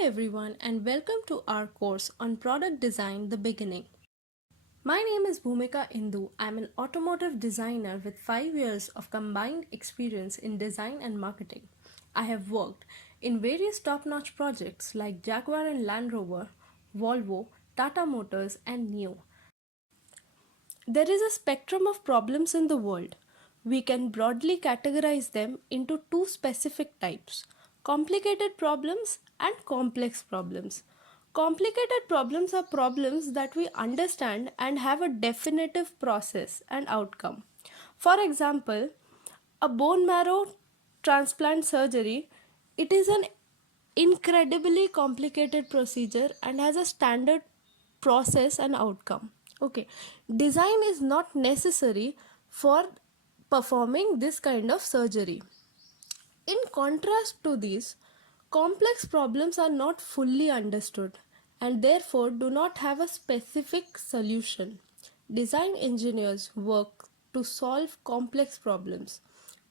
Hi everyone and welcome to our course on Product Design, the Beginning. My name is Bhumika Indu. I'm an automotive designer with 5 years of combined experience in design and marketing. I have worked in various top-notch projects like Jaguar and Land Rover, Volvo, Tata Motors and NIO. There is a spectrum of problems in the world. We can broadly categorize them into two specific types: complicated problems and complex problems. Complicated problems are problems that we understand and have a definitive process and outcome. For example, a bone marrow transplant surgery, it is an incredibly complicated procedure and has a standard process and outcome. Okay, design is not necessary for performing this kind of surgery. In contrast to these, complex problems are not fully understood and therefore do not have a specific solution. Design engineers work to solve complex problems.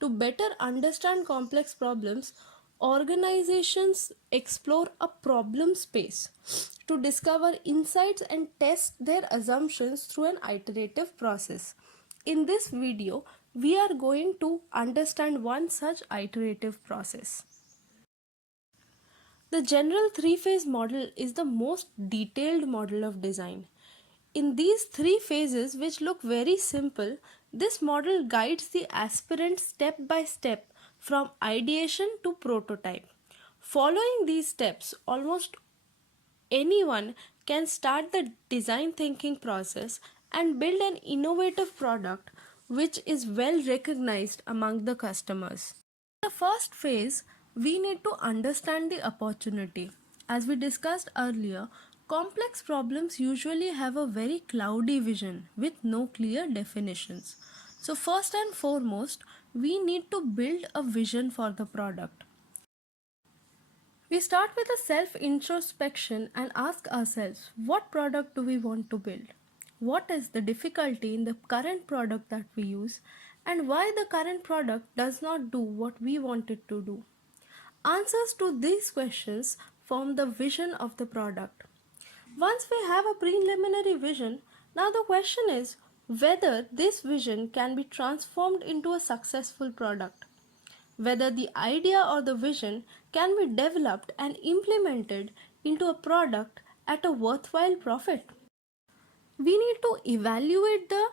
To better understand complex problems, organizations explore a problem space to discover insights and test their assumptions through an iterative process. In this video, we are going to understand one such iterative process. The general three-phase model is the most detailed model of design. In these three phases, which look very simple, this model guides the aspirant step by step from ideation to prototype. Following these steps, almost anyone can start the design thinking process and build an innovative product which is well recognized among the customers. In the first phase, we need to understand the opportunity. As we discussed earlier, complex problems usually have a very cloudy vision with no clear definitions. So first and foremost, we need to build a vision for the product. We start with a self-introspection and ask ourselves, what product do we want to build? What is the difficulty in the current product that we use, and why the current product does not do what we want it to do? Answers to these questions form the vision of the product. Once we have a preliminary vision, now the question is whether this vision can be transformed into a successful product. Whether the idea or the vision can be developed and implemented into a product at a worthwhile profit. We need to evaluate the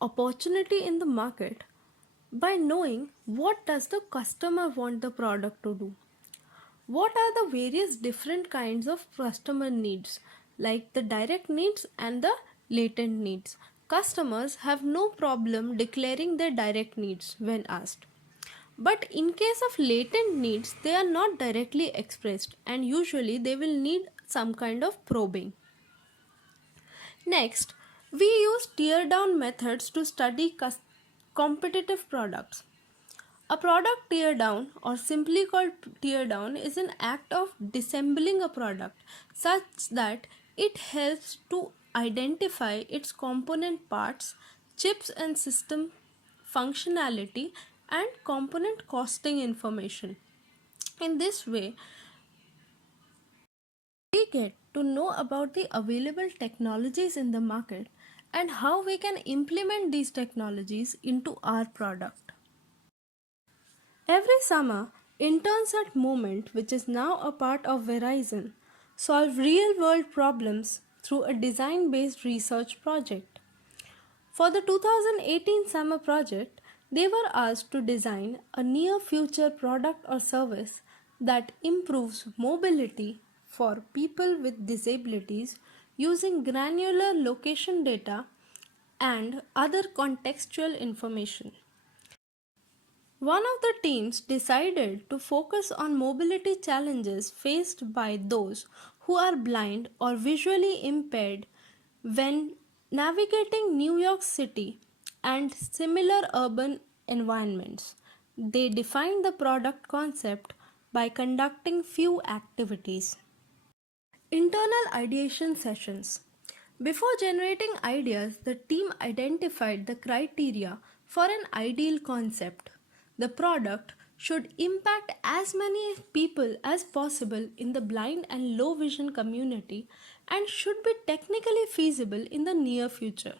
opportunity in the market by knowing what does the customer want the product to do. What are the various different kinds of customer needs, like the direct needs and the latent needs. Customers have no problem declaring their direct needs when asked. But in case of latent needs, they are not directly expressed and usually they will need some kind of probing. Next, we use tear-down methods to study competitive products. A product tear-down, or simply called tear-down, is an act of disassembling a product such that it helps to identify its component parts, chips and system functionality, and component costing information. In this way, we get to know about the available technologies in the market and how we can implement these technologies into our product. Every summer, interns at Moment, which is now a part of Verizon, solve real-world problems through a design-based research project. For the 2018 summer project, they were asked to design a near-future product or service that improves mobility for people with disabilities using granular location data and other contextual information. One of the teams decided to focus on mobility challenges faced by those who are blind or visually impaired when navigating New York City and similar urban environments. They defined the product concept by conducting few activities. Internal ideation sessions. Before generating ideas, the team identified the criteria for an ideal concept, the product should impact as many people as possible in the blind and low vision community and should be technically feasible in the near future.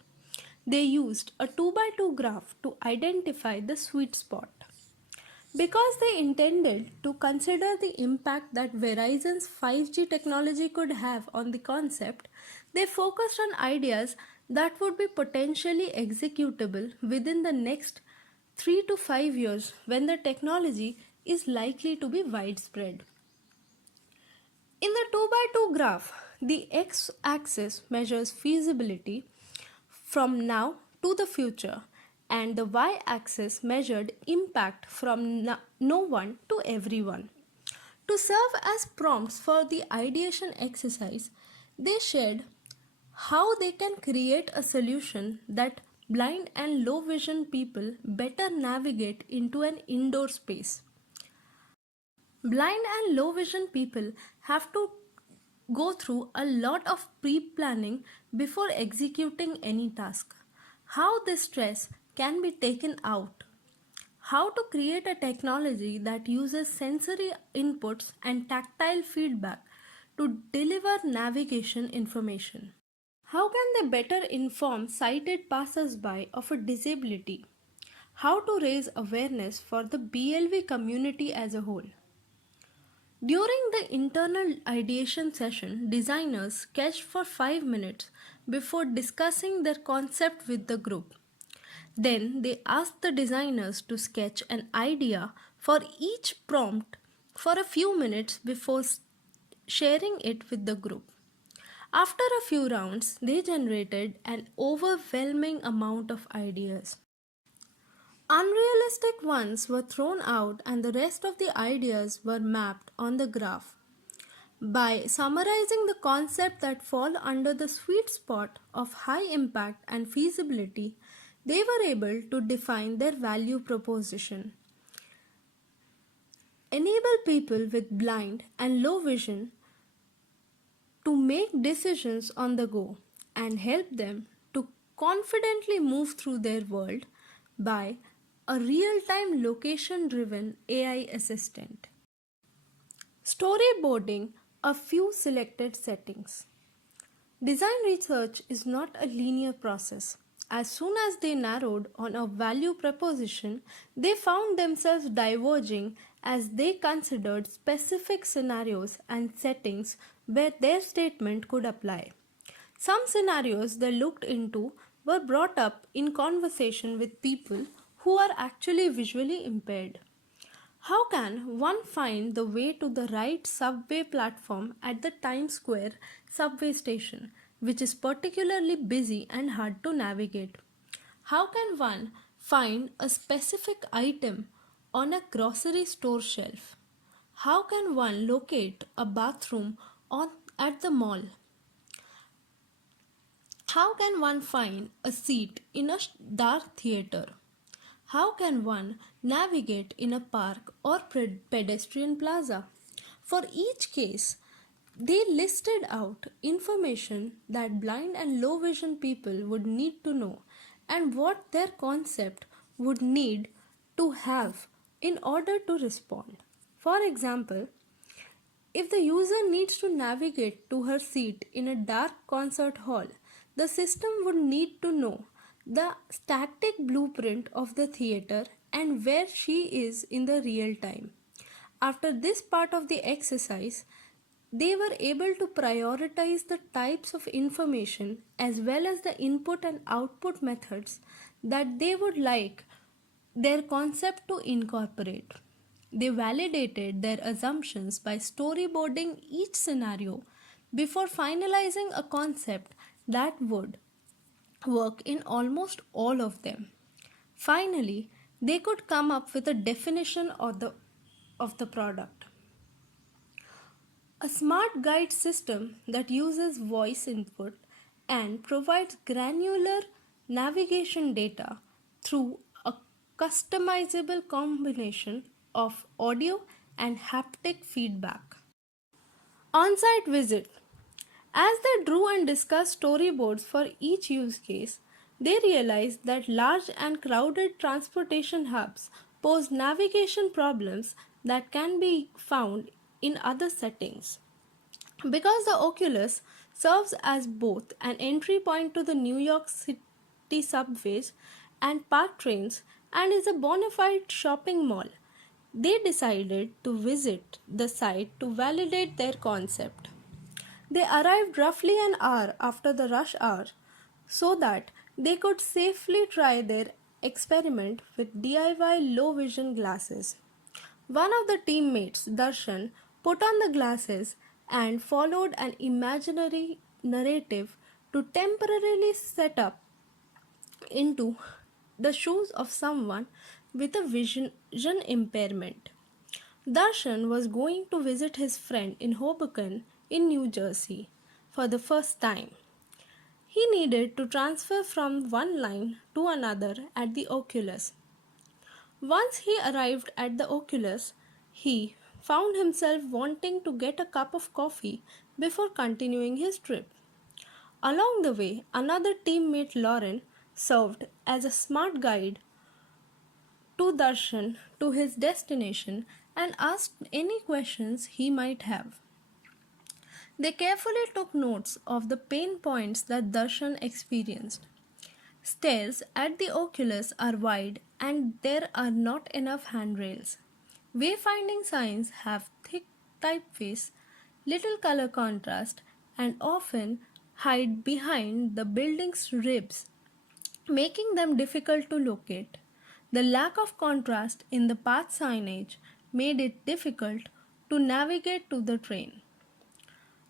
They used a 2 by 2 graph to identify the sweet spot. Because they intended to consider the impact that Verizon's 5G technology could have on the concept, they focused on ideas that would be potentially executable within the next 3 to 5 years when the technology is likely to be widespread. In the 2 by 2 graph, the x axis measures feasibility from now to the future, and the y axis measured impact from no one to everyone. To serve as prompts for the ideation exercise, they shared how they can create a solution that blind and low vision people better navigate into an indoor space. Blind and low vision people have to go through a lot of pre-planning before executing any task. How this stress can be taken out. How to create a technology that uses sensory inputs and tactile feedback to deliver navigation information. How can they better inform sighted passers-by of a disability? How to raise awareness for the BLV community as a whole? During the internal ideation session, designers sketched for 5 minutes before discussing their concept with the group. Then they asked the designers to sketch an idea for each prompt for a few minutes before sharing it with the group. After a few rounds, they generated an overwhelming amount of ideas. Unrealistic ones were thrown out and the rest of the ideas were mapped on the graph. By summarizing the concepts that fall under the sweet spot of high impact and feasibility, they were able to define their value proposition. Enable people with blind and low vision to make decisions on the go and help them to confidently move through their world by a real-time location-driven AI assistant. Storyboarding a few selected settings. Design research is not a linear process. As soon as they narrowed on a value proposition, they found themselves diverging as they considered specific scenarios and settings where their statement could apply. Some scenarios they looked into were brought up in conversation with people who are actually visually impaired. How can one find the way to the right subway platform at the Times Square subway station, which is particularly busy and hard to navigate? How can one find a specific item on a grocery store shelf? How can one locate a bathroom at the mall? How can one find a seat in a dark theater? How can one navigate in a park or pedestrian plaza? For each case, they listed out information that blind and low vision people would need to know and what their concept would need to have in order to respond. For example, if the user needs to navigate to her seat in a dark concert hall, the system would need to know the static blueprint of the theater and where she is in the real time. After this part of the exercise, they were able to prioritize the types of information as well as the input and output methods that they would like their concept to incorporate. They validated their assumptions by storyboarding each scenario before finalizing a concept that would work in almost all of them. Finally, they could come up with a definition of the product. A smart guide system that uses voice input and provides granular navigation data through a customizable combination of audio and haptic feedback. On-site visit. As they drew and discussed storyboards for each use case, they realized that large and crowded transportation hubs pose navigation problems that can be found in other settings. Because the Oculus serves as both an entry point to the New York City subways and park trains and is a bona fide shopping mall, they decided to visit the site to validate their concept. They arrived roughly an hour after the rush hour so that they could safely try their experiment with DIY low vision glasses. One of the teammates, Darshan, put on the glasses and followed an imaginary narrative to temporarily set up into the shoes of someone with a vision impairment. Darshan was going to visit his friend in Hoboken in New Jersey for the first time. He needed to transfer from one line to another at the Oculus. Once he arrived at the Oculus, he found himself wanting to get a cup of coffee before continuing his trip. Along the way, another teammate Lauren served as a smart guide to Darshan to his destination and asked any questions he might have. They carefully took notes of the pain points that Darshan experienced. Stairs at the Oculus are wide and there are not enough handrails. Wayfinding signs have thick typeface, little color contrast, and often hide behind the building's ribs, making them difficult to locate. The lack of contrast in the path signage made it difficult to navigate to the train.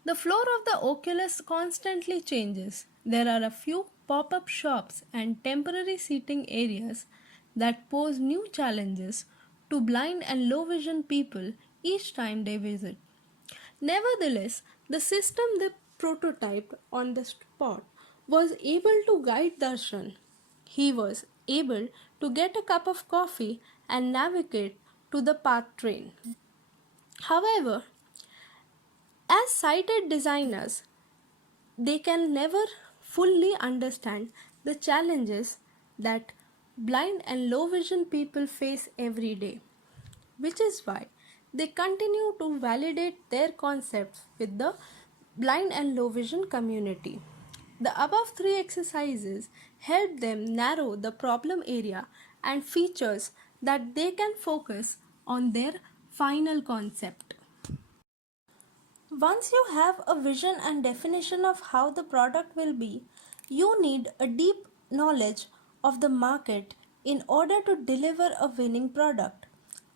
The floor of the Oculus constantly changes. There are a few pop up shops and temporary seating areas that pose new challenges to blind and low vision people each time they visit. Nevertheless, the system they prototyped on the spot was able to guide Darshan. He was able to get a cup of coffee and navigate to the path train. However, as sighted designers, they can never fully understand the challenges that blind and low vision people face every day, which is why they continue to validate their concepts with the blind and low vision community. The above three exercises help them narrow the problem area and features that they can focus on their final concept. Once you have a vision and definition of how the product will be, you need a deep knowledge of the market in order to deliver a winning product.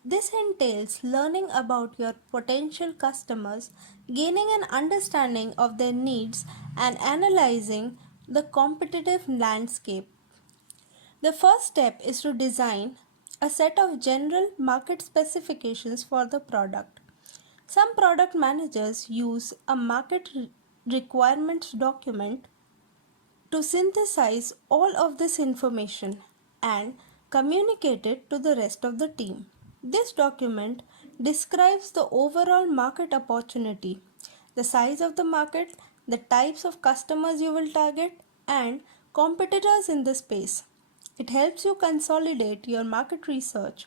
This entails learning about your potential customers, gaining an understanding of their needs, and analyzing the competitive landscape. The first step is to design a set of general market specifications for the product. Some product managers use a market requirements document to synthesize all of this information and communicate it to the rest of the team. This document describes the overall market opportunity, the size of the market, the types of customers you will target, and competitors in the space. It helps you consolidate your market research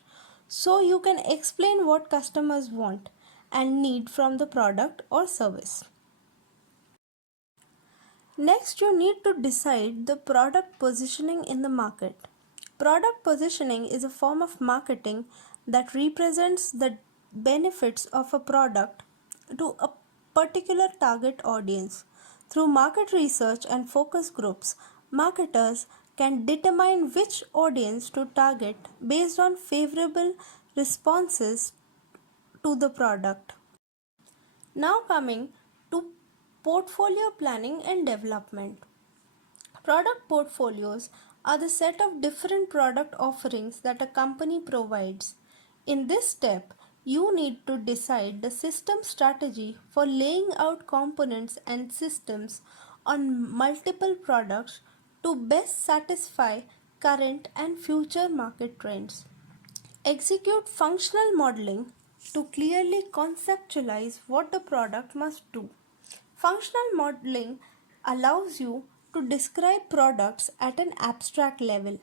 so you can explain what customers want and need from the product or service. Next, you need to decide the product positioning in the market. Product positioning is a form of marketing that represents the benefits of a product to a particular target audience. Through market research and focus groups, marketers can determine which audience to target based on favorable responses to the product. Now coming to portfolio planning and development. Product portfolios are the set of different product offerings that a company provides. In this step, you need to decide the system strategy for laying out components and systems on multiple products to best satisfy current and future market trends. Execute functional modeling to clearly conceptualize what the product must do. Functional modeling allows you to describe products at an abstract level,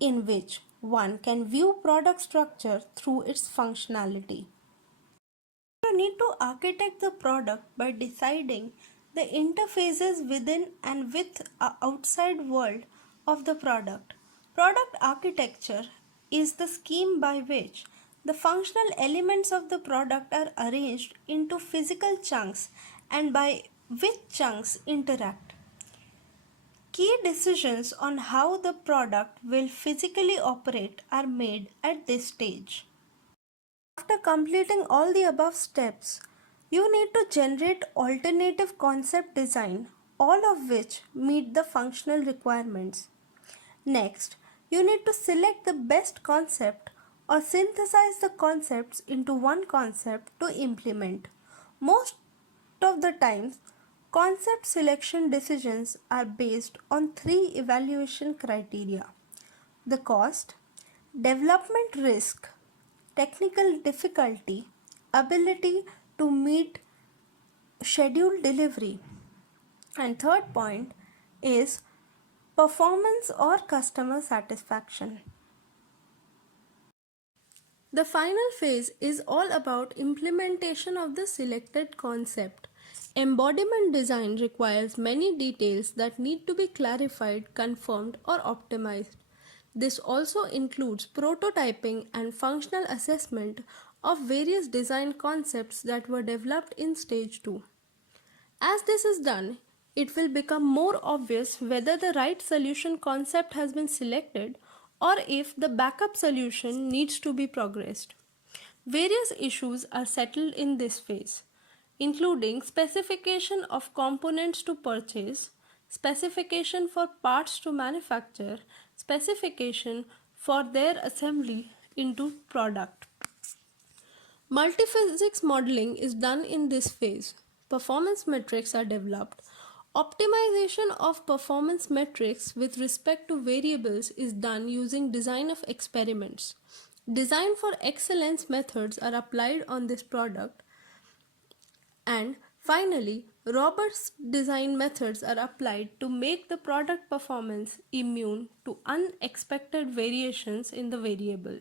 in which one can view product structure through its functionality. You need to architect the product by deciding the interfaces within and with the outside world of the product. Product architecture is the scheme by which the functional elements of the product are arranged into physical chunks and by which chunks interact. Key decisions on how the product will physically operate are made at this stage. After completing all the above steps, you need to generate alternative concept design, all of which meet the functional requirements. Next, you need to select the best concept or synthesize the concepts into one concept to implement. Most of the times, concept selection decisions are based on three evaluation criteria: the cost, development risk, technical difficulty, ability to meet scheduled delivery. And third point is performance or customer satisfaction. The final phase is all about implementation of the selected concept. Embodiment design requires many details that need to be clarified, confirmed, or optimized. This also includes prototyping and functional assessment of various design concepts that were developed in stage 2. As this is done, it will become more obvious whether the right solution concept has been selected or if the backup solution needs to be progressed. Various issues are settled in this phase, including specification of components to purchase, specification for parts to manufacture, specification for their assembly into product. Multiphysics modeling is done in this phase. Performance metrics are developed. Optimization of performance metrics with respect to variables is done using design of experiments. Design for excellence methods are applied on this product. And finally, robust design methods are applied to make the product performance immune to unexpected variations in the variable.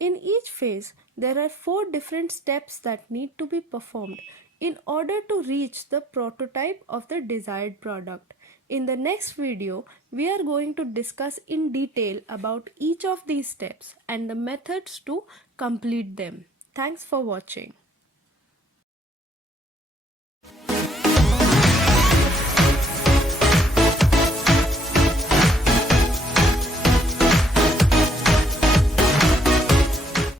In each phase, there are 4 different steps that need to be performed in order to reach the prototype of the desired product. In the next video, we are going to discuss in detail about each of these steps and the methods to complete them. Thanks for watching.